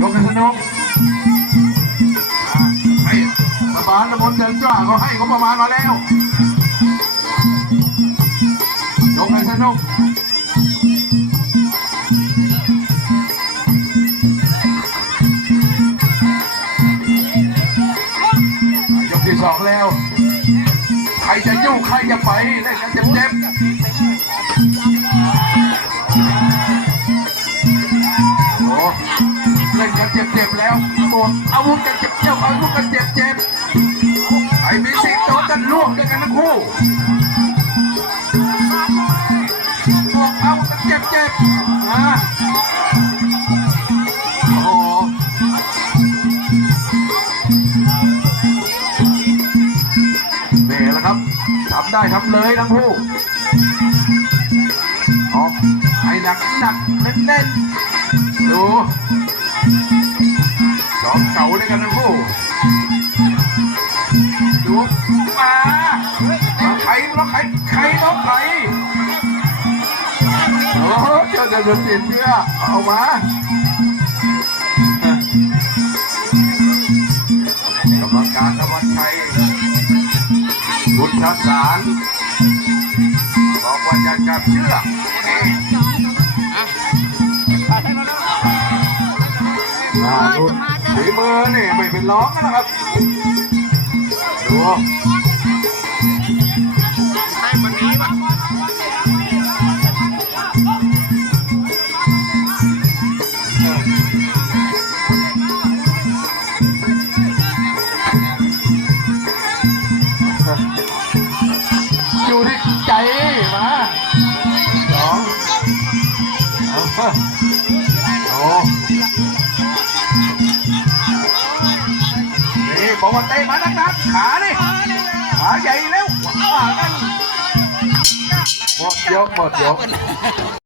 ยกกันสนุกให้ประมาณตะบนเดินจ้าเขาให้เขาประมาณมาแล้วยกกันสนุกยกที่สองแล้ว ใครจะยุ่งใครจะไปเล่นกันเจ็บๆโอ้ เล่นกันเจ็บๆแล้วบวกอาวุธกันเจ็บๆอาวุธกันเจ็บๆไอ้มีสิงโดนกันร่วมด้วยกันทั้งคู่บวกอาวุธกันเจ็บๆนะโอ้โหนี่แหละครับทำได้ทำเลยทั้งคู่ออกให้หนักหนักเน้นเน้นๆดู สองเก่าด้วยกันทั้งคู่ดูมาเอาใครล็อกใครใครล็อกใครโอ้โหเจ้าเดินเดินเปลี่ยนเสื้อเอามาการธวัชชัยบุญทักษารบอกว่าจะจับเชือก อ่าดูฝีมือนี่ไม่เป็นร้องนะครับดูอยู่ที่ใจมาสองเอา บอกว่าเตะมานักนักๆขาดิขาใหญ่แล้วหมดยกหมดยก